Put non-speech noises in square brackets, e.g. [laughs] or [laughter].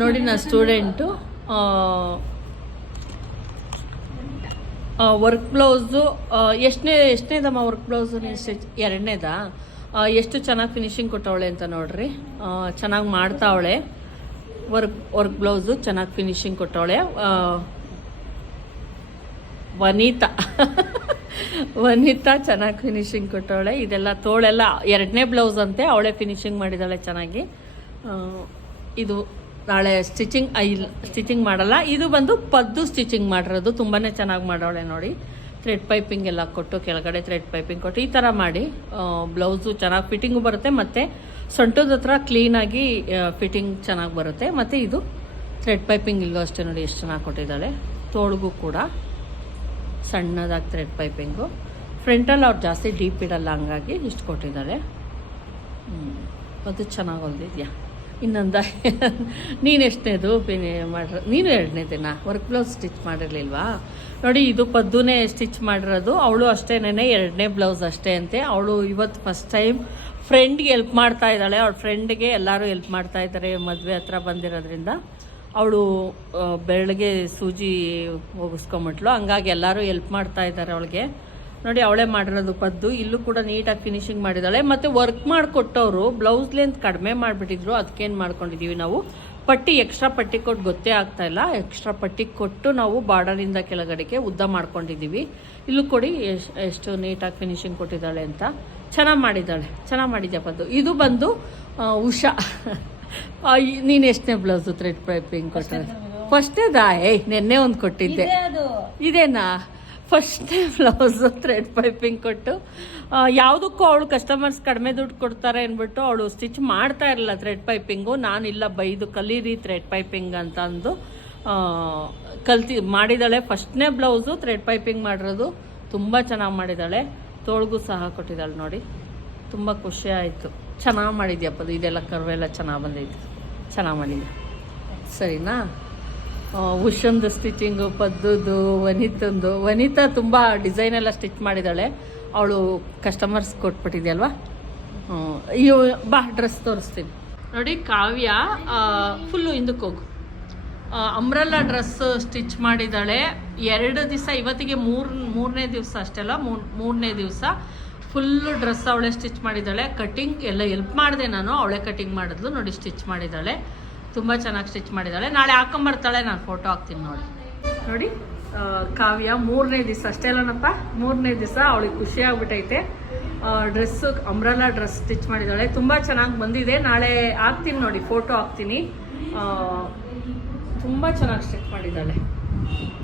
ನೋಡಿ, ನಾ student work blouse ಎಷ್ಟನೇ ಎಷ್ಟನೇದಮ್ಮ ವರ್ಕ್ ಬ್ಲೌಸು ಎರಡನೇದಾ? ಎಷ್ಟು ಚೆನ್ನಾಗಿ ಫಿನಿಶಿಂಗ್ ಕೊಟ್ಟವಳೆ ಅಂತ ನೋಡ್ರಿ. ಚೆನ್ನಾಗಿ ಮಾಡ್ತಾವಳೆ. ವರ್ಕ್ ವರ್ಕ್ ಬ್ಲೌಸು ಚೆನ್ನಾಗಿ ಫಿನಿಶಿಂಗ್ ಕೊಟ್ಟವಳೆ. ವನಿತಾ. [laughs] ವನಿತಾ ಚೆನ್ನಾಗಿ ಫಿನಿಶಿಂಗ್ ಕೊಟ್ಟವಳೆ. ಇದೆಲ್ಲ ತೋಳೆಲ್ಲ, ಎರಡನೇ ಬ್ಲೌಸ್ ಅಂತೆ, ಅವಳೆ ಫಿನಿಶಿಂಗ್ ಮಾಡಿದಾಳೆ ಚೆನ್ನಾಗಿ. ಇದು ನಾಳೆ ಸ್ಟಿಚಿಂಗ್ ಸ್ಟಿಚಿಂಗ್ ಮಾಡಲ್ಲ. ಇದು ಬಂದು ಪದ್ದು ಸ್ಟಿಚಿಂಗ್ ಮಾಡಿರೋದು. ತುಂಬಾ ಚೆನ್ನಾಗಿ ಮಾಡೋಳೆ ನೋಡಿ. ಥ್ರೆಡ್ ಪೈಪಿಂಗ್ ಎಲ್ಲ ಕೊಟ್ಟು, ಕೆಳಗಡೆ ಥ್ರೆಡ್ ಪೈಪಿಂಗ್ ಕೊಟ್ಟು ಈ ಥರ ಮಾಡಿ. ಬ್ಲೌಸು ಚೆನ್ನಾಗಿ ಫಿಟ್ಟಿಂಗು ಬರುತ್ತೆ. ಮತ್ತು ಸೊಂಟದ ಹತ್ರ ಕ್ಲೀನಾಗಿ ಫಿಟ್ಟಿಂಗ್ ಚೆನ್ನಾಗಿ ಬರುತ್ತೆ. ಮತ್ತು ಇದು ಥ್ರೆಡ್ ಪೈಪಿಂಗ್ ಇಲ್ಲೂ ಅಷ್ಟೇ ನೋಡಿ ಎಷ್ಟು ಚೆನ್ನಾಗಿ ಕೊಟ್ಟಿದ್ದಾಳೆ. ತೋಳಿಗೂ ಕೂಡ ಸಣ್ಣದಾಗಿ ಥ್ರೆಡ್ ಪೈಪಿಂಗು ಫ್ರಂಟಲ್ಲಿ ಅವ್ರು ಜಾಸ್ತಿ ಡೀಪ್ ಇಡಲ್ಲ ಹಂಗಾಗಿ ಇಷ್ಟು ಕೊಟ್ಟಿದ್ದಾಳೆ. ಅದು ಚೆನ್ನಾಗಿ ಹೊಲ್ದಿದ್ಯಾ? ಇನ್ನೊಂದ ನೀನು ಎಷ್ಟನೇದು ಮಾಡ್ರ ನೀನು ಎರಡನೇ ದಿನ ವರ್ಕ್ ಬ್ಲೌಸ್ ಸ್ಟಿಚ್ ಮಾಡಿರಲಿಲ್ವಾ? ನೋಡಿ, ಇದು ಪದ್ದುನೇ ಸ್ಟಿಚ್ ಮಾಡಿರೋದು. ಅವಳು ಅಷ್ಟೇನೇ ಎರಡನೇ ಬ್ಲೌಸ್ ಅಷ್ಟೇ ಅಂತೆ. ಅವಳು ಇವತ್ತು ಫಸ್ಟ್ ಟೈಮ್ ಫ್ರೆಂಡ್ಗೆ ಹೆಲ್ಪ್ ಮಾಡ್ತಾ ಇದ್ದಾಳೆ. ಅವಳ ಫ್ರೆಂಡ್ಗೆ ಎಲ್ಲರೂ ಹೆಲ್ಪ್ ಮಾಡ್ತಾ ಇದ್ದಾರೆ ಮದುವೆ ಹತ್ರ ಬಂದಿರೋದ್ರಿಂದ. ಅವಳು ಬೆಳಗ್ಗೆ ಸೂಜಿ ಹೋಗಿಸ್ಕೊಂಬಿಟ್ಲು ಹಂಗಾಗಿ ಎಲ್ಲರೂ ಎಲ್ಪ್ ಮಾಡ್ತಾ ಇದ್ದಾರೆ ಅವಳಿಗೆ. ನೋಡಿ ಅವಳೇ ಮಾಡಿರೋದು ಪದ್ದು. ಇಲ್ಲೂ ಕೂಡ ನೀಟಾಗಿ ಫಿನಿಶಿಂಗ್ ಮಾಡಿದ್ದಾಳೆ. ಮತ್ತು ವರ್ಕ್ ಮಾಡಿಕೊಟ್ಟವರು ಬ್ಲೌಸ್ ಲೆಂತ್ ಕಡಿಮೆ ಮಾಡಿಬಿಟ್ಟಿದ್ರು. ಅದಕ್ಕೇನು ಮಾಡ್ಕೊಂಡಿದ್ದೀವಿ ನಾವು? ಪಟ್ಟಿ ಎಕ್ಸ್ಟ್ರಾ ಪಟ್ಟಿ ಕೊಟ್ಟು ಗೊತ್ತೇ ಆಗ್ತಾ ಇಲ್ಲ. ಎಕ್ಸ್ಟ್ರಾ ಪಟ್ಟಿ ಕೊಟ್ಟು ನಾವು ಬಾರ್ಡರಿಂದ ಕೆಳಗಡೆಗೆ ಉದ್ದ ಮಾಡ್ಕೊಂಡಿದ್ದೀವಿ ಇಲ್ಲೂ ಕೊಡಿ ಎಷ್ಟ್- ನೀಟಾಗಿ ಫಿನಿಶಿಂಗ್ ಕೊಟ್ಟಿದ್ದಾಳೆ ಅಂತ. ಚೆನ್ನಾಗಿ ಮಾಡಿದ್ದಾಳೆ. ಚೆನ್ನಾಗಿ ಮಾಡಿದ್ಯಾ ಪದ್ದು? ಇದು ಬಂದು ಉಷಾ. ನೀನು ಎಷ್ಟನೇ ಬ್ಲೌಸು ಥ್ರೆಡ್ ಪೈಪಿಂಗ್ ಕೊಟ್ಟರೆ ಫಸ್ಟೇದಾ ಏಯ್ ನೆನ್ನೆ ಒಂದು ಕೊಟ್ಟಿದ್ದೆ. ಇದೇನಾ? ಫಸ್ಟ್ನೇ ಬ್ಲೌಸು ಥ್ರೆಡ್ ಪೈಪಿಂಗ್ ಕೊಟ್ಟು. ಯಾವುದಕ್ಕೂ ಅವಳು ಕಸ್ಟಮರ್ಸ್ ಕಡಿಮೆ ದುಡ್ಡು ಕೊಡ್ತಾರೆ ಅಂದ್ಬಿಟ್ಟು ಅವಳು ಸ್ಟಿಚ್ ಮಾಡ್ತಾ ಇರಲಿಲ್ಲ ಥ್ರೆಡ್ ಪೈಪಿಂಗು ಇಲ್ಲ ಬೈದು ಕಲೀರಿ ಥ್ರೆಡ್ ಪೈಪಿಂಗ್ ಅಂತ ಅಂದು ಕಲ್ತಿ ಮಾಡಿದ್ದಾಳೆ ಫಸ್ಟ್ನೇ ಬ್ಲೌಸು ಥ್ರೆಡ್ ಪೈಪಿಂಗ್ ಮಾಡಿರೋದು. ತುಂಬ ಚೆನ್ನಾಗಿ ಮಾಡಿದ್ದಾಳೆ ತೋಳ್ಗೂ ಸಹ ಕೊಟ್ಟಿದ್ದಾಳೆ ನೋಡಿ. ತುಂಬ ಖುಷಿ ಆಯಿತು. ಚೆನ್ನಾಗಿ ಮಾಡಿದ್ಯಪ್ಪ ಇದೆಲ್ಲ ಕರ್ವೆಲ್ಲ ಚೆನ್ನಾಗಿ ಬಂದೈತೆ. ಚೆನ್ನಾಗಿ ಮಾಡಿದ್ದೆ ಸರಿನಾ? ಉಷಂದು ಸ್ಟಿಚಿಂಗು ಪದ್ದುದು, ವನಿತಂದು. ವನಿತಾ ತುಂಬ ಡಿಸೈನ್ ಎಲ್ಲ ಸ್ಟಿಚ್ ಮಾಡಿದ್ದಾಳೆ. ಅವಳು ಕಸ್ಟಮರ್ಸ್ ಕೊಟ್ಬಿಟ್ಟಿದ್ಯಲ್ವಾ? ಇವು ಬಾ ಡ್ರೆಸ್ ತೋರಿಸ್ತೀನಿ. ನೋಡಿ, ಕಾವ್ಯ ಫುಲ್ಲು ಹಿಂದಕ್ಕೆ ಹೋಗು. ಅಂಬ್ರೆಲ್ಲ ಡ್ರೆಸ್ ಸ್ಟಿಚ್ ಮಾಡಿದ್ದಾಳೆ. ಎರಡು ದಿವಸ, ಇವತ್ತಿಗೆ ಮೂರು, ಮೂರನೇ ದಿವಸ ಅಷ್ಟೆಲ್ಲ ಮೂರನೇ ದಿವಸ ಫುಲ್ಲು ಡ್ರೆಸ್ ಅವಳೆ ಸ್ಟಿಚ್ ಮಾಡಿದ್ದಾಳೆ. ಕಟಿಂಗ್ ಎಲ್ಲ ಎಲ್ಪ್ ಮಾಡಿದೆ ನಾನು. ಅವಳೆ ಕಟಿಂಗ್ ಮಾಡಿದ್ಲು, ನೋಡಿ ಸ್ಟಿಚ್ ಮಾಡಿದ್ದಾಳೆ. ತುಂಬ ಚೆನ್ನಾಗಿ ಸ್ಟಿಚ್ ಮಾಡಿದ್ದಾಳೆ. ನಾಳೆ ಹಾಕೊಂಬರ್ತಾಳೆ, ನಾನು ಫೋಟೋ ಹಾಕ್ತೀನಿ ನೋಡಿ. ನೋಡಿ ಕಾವ್ಯ ಮೂರನೇ ದಿವಸ, ಅಷ್ಟೇ ಅಲ್ಲನಪ್ಪ ಮೂರನೇ ದಿವಸ ಅವಳಿಗೆ ಖುಷಿ ಆಗ್ಬಿಟ್ಟೈತೆ ಡ್ರೆಸ್ಸು ಅಂಬ್ರಲ್ಲ ಡ್ರೆಸ್ ಸ್ಟಿಚ್ ಮಾಡಿದ್ದಾಳೆ. ತುಂಬ ಚೆನ್ನಾಗಿ ಬಂದಿದೆ. ನಾಳೆ ಹಾಕ್ತೀನಿ ನೋಡಿ ಫೋಟೋ ಹಾಕ್ತೀನಿ. ತುಂಬ ಚೆನ್ನಾಗಿ ಸ್ಟಿಚ್ ಮಾಡಿದ್ದಾಳೆ.